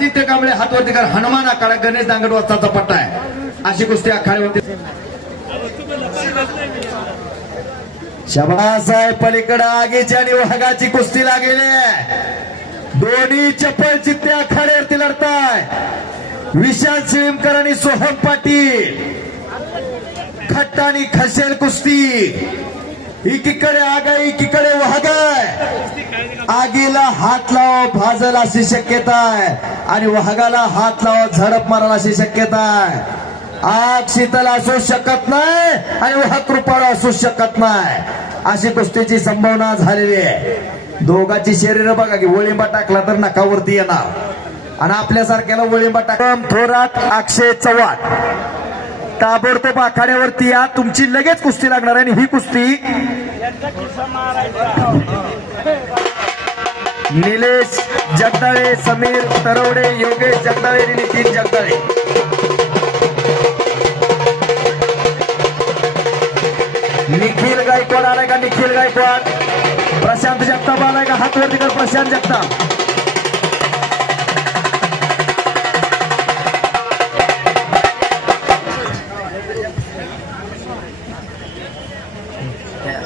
आदित्य कांबळे हातवरती कर. हनुमान आखाडा गणेश दांगड वाजताचा पट्टा आहे. अशी कुस्ती आखाड्यावरती शबासाहेब पलीकडे आगीची आणि वाघाची कुस्ती लागलेली दोन्ही चप्पल चित्ते आखाड्यावरती लढताय. विशाल शिळीमकर आणि सोहम पाटील. खट्टा आणि खसेल कुस्ती. एकीकडे आगाय एकीकडे वाघाय. आगीला हात लावा भाजल अशी शक्यता आहे. आणि वाघाला हात लावा झडप मारायला अशी शक्यता आहे. आग शीतल असू शकत नाही आणि वाहक कृपाळ असू शकत नाही. अशी कुस्तीची संभावना झालेली आहे. दोघाची शरीर बघा की वळिंबा टाकला तर नकावरती येणार. आणि आपल्यासारख्याला वळिंबा टाकला थोरात अक्षय चव्हाण. ताबडतोब आखाड्यावरती या. तुमची लगेच कुस्ती लागणार आहे आणि ही कुस्ती निलेश जगदाळे समीर तरवडे योगेश जगदाळे आणि नितीन जगदाळे. निखिल गायकवाड आलाय का? निखिल गायकवाड. प्रशांत जगताप आलाय का? हातवरती कर प्रशांत जगताप.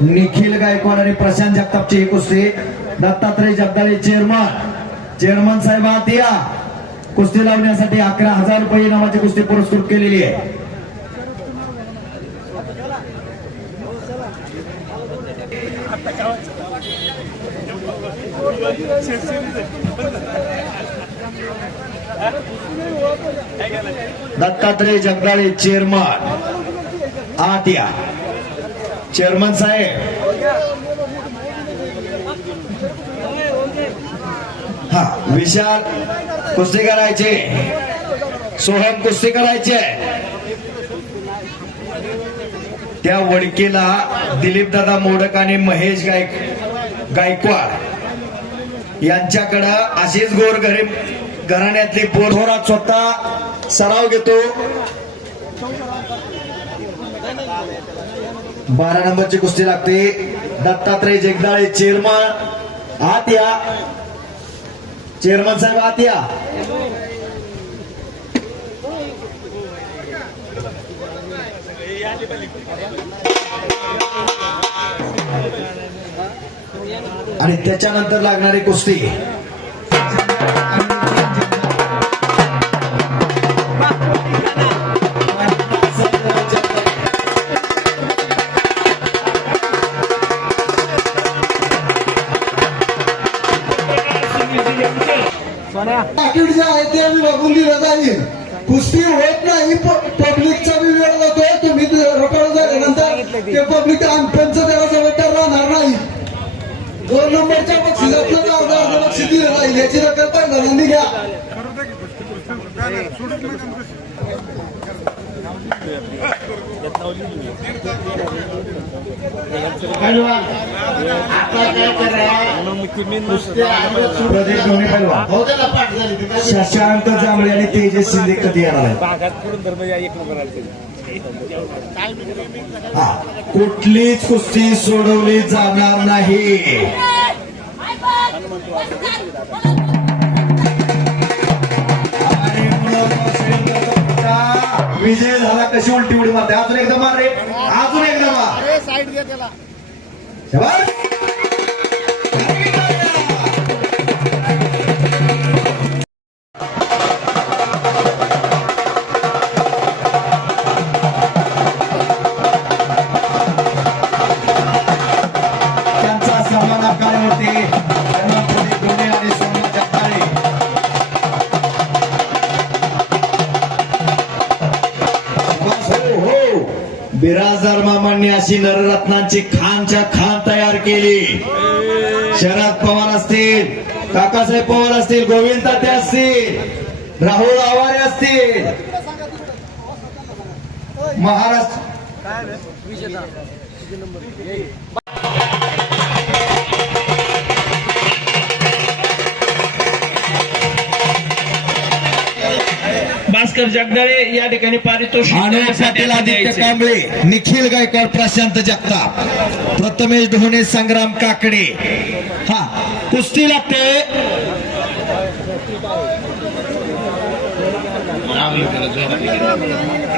निखिल गायकवाड आणि प्रशांत जगतापची ही कुस्ती. दत्तात्रय जगदाळे चेअरमन. चेअरमन साहेब आत या. कुस्ती लावण्यासाठी अकरा हजार रुपये नावाची कुस्ती पुरस्कृत केलेली आहे. दत्तात्रय जगदाळे चेअरमन. आत या चेअरमन साहेब. हा विशाल कुस्ती करायचे सोहम कुस्ती करायचे त्या वडकीला दिलीप दादा मोडक आणि महेश गायक गायकवाड यांच्याकडं अशीच गोर गरीब घराण्यातली पोरहोरात स्वतः सराव घेतो. बारा नंबरची कुस्ती लागते. दत्तात्रय जगदाळे चेअरमन आत या चेअरमन साहेब आत या आणि त्याच्यानंतर लागणारी कुस्ती. दिलं जाईल कुस्ती होत नाही पब्लिकचा बी वेळ जातोय तुम्ही रेकॉर्ड झाल्यानंतर ते. पब्लिक जबाबदार राहणार नाही. दोन नंबरच्या बक्षिसातलं अर्धा अर्धा बक्षीस दिलं जाईल याची रक्कम पहिल्यांदा घ्या प्रदीप धोनी पैलवान हो शशांक जांभळे आणि तेजस शिंदे कधी येणार आहे भागात कुठलीच कुस्ती सोडवली जाणार नाही. विजय झाला कशी उलटी उडी मारते? अजून एकदा मार रे. अजून एकदा मार. शाबास. त्यांचा बिराजदार अशी नररत्नांची खानच्या खान तयार केली. शरद पवार असतील काकासाहेब पवार असतील गोविंद तात्या असतील राहुल आवारे असतील महाराष्ट्र भास्कर जगदाळे या ठिकाणी पारितोषिक पाटील आदित्य. कांबळे निखिल गायकवाड प्रशांत जगताप प्रथमेश ढोणे संग्राम काकडे. हा कुस्ती लागते.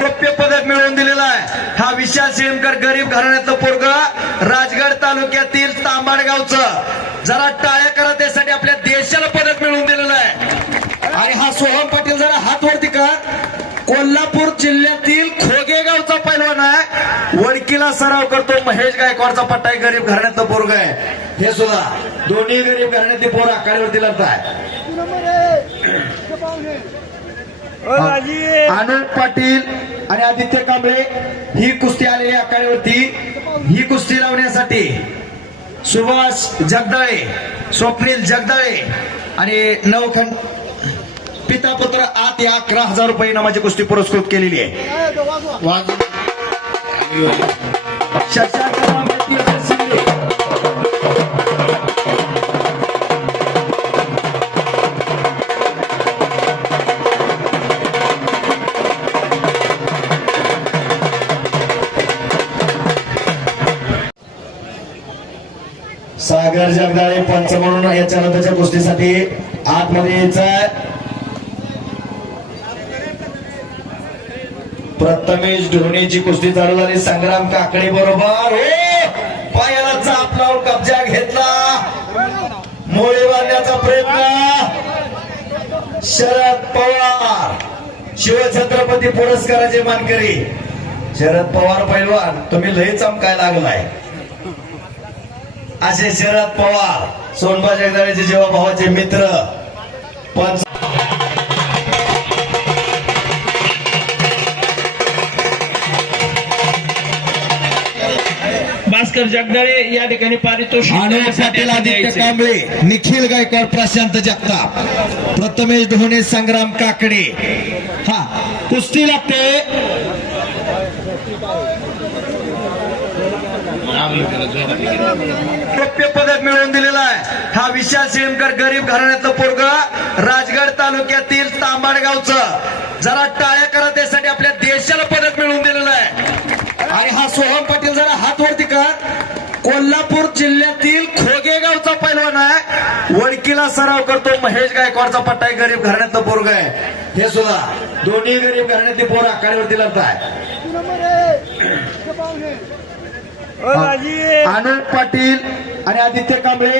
रौप्य पदक मिळवून दिलेला आहे. हा विशाल शिळमकर गरीब घराण्यातलं पोरग राजगड तालुक्यातील तांबाड गावचं जरा टाळ्या करा त्यासाठी आपल्या देशाला पदक मिळवून दिलेलं आहे. आणि हा सोहम पाटील जरा हात वरती कर. कोल्हापूर जिल्ह्यातील खोगे गावचा पैलवान आहे. वडकीला सराव करतो महेश गायकवाडचा पट्टा आहे गरीब घराण्यातलं पोरग आहे. हे सुद्धा दोन्ही गरीब घराण्यातली पोरं आखाड्यावरती लढत आहे. आनंद पाटील आणि आदित्य कांबळे ही कुस्ती आलेली आहे आखाड्यावरती ही कुस्ती लावण्यासाठी सुभाष जगदाळे स्वप्नील जगदाळे आणि नवखंड पिता पुत्र आत या अकरा हजार रुपये इनामाची कुस्ती पुरस्कृत केलेली आहे. शशांक असं पंच म्हणून याच्यानंतरच्या गोष्टीसाठी आतमध्ये यायचं प्रथमेश धोनीची कुस्ती चालू झाली संग्राम काकडे बरोबर. हो! पायाला चाप लावून कब्जा घेतला. मोळी बांधण्याचा प्रयत्न. शरद पवार. शिवछत्रपती पुरस्काराचे मानकरी. शरद पवार पैलवान तुम्ही लय चमकाय लागलाय. असे शरद पवार. सोनबा जगदाळेचे जेव्हा भावाचे मित्र पंच भास्कर जगदाळे या ठिकाणी पारितोषिक आदित्य. कांबळे निखिल गायकवाड प्रशांत जगताप प्रथमेश ढोणे संग्राम काकडे हा कुस्ती लागते रौप्य पदक मिळवून दिलेला आहे. हा विशाल शिळमकर गरीब घराण्यातलं पोरग राजगड तालुक्यातील तांबाडगावचं. जरा टाळ्या करा त्यासाठी आपल्या देशाला पदक मिळवून दिलेलं आहे. आणि हा सोहम पाटील जरा हात वरती कर. कोल्हापूर जिल्ह्यातील खोगेगावचा पैलवान आहे. वडकीला सराव करतो महेश गायकवाडचा पट्टा आहे गरीब घराण्यातलं पोरग आहे. हे सुद्धा दोन्ही गरीब घराण्यातली पोर आखाड्यावरती लढत आहे आनंद पाटील आणि आदित्य कांबळे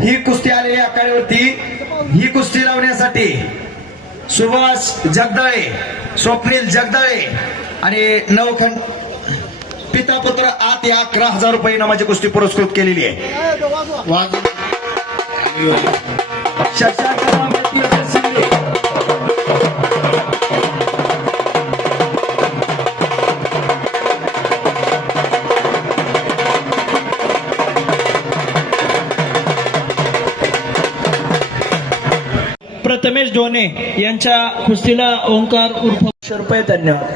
ही कुस्ती आलेली आहे आखाड्यावरती ही कुस्ती लावण्यासाठी सुभाष जगदाळे स्वप्नील जगदाळे आणि नवखंड पिता पुत्र आत या अकरा हजार रुपये इनामाची कुस्ती पुरस्कृत केलेली आहे. प्रथमेश डोने यांच्या कुस्तीला ओंकार उर्फ रुपये धन्यवाद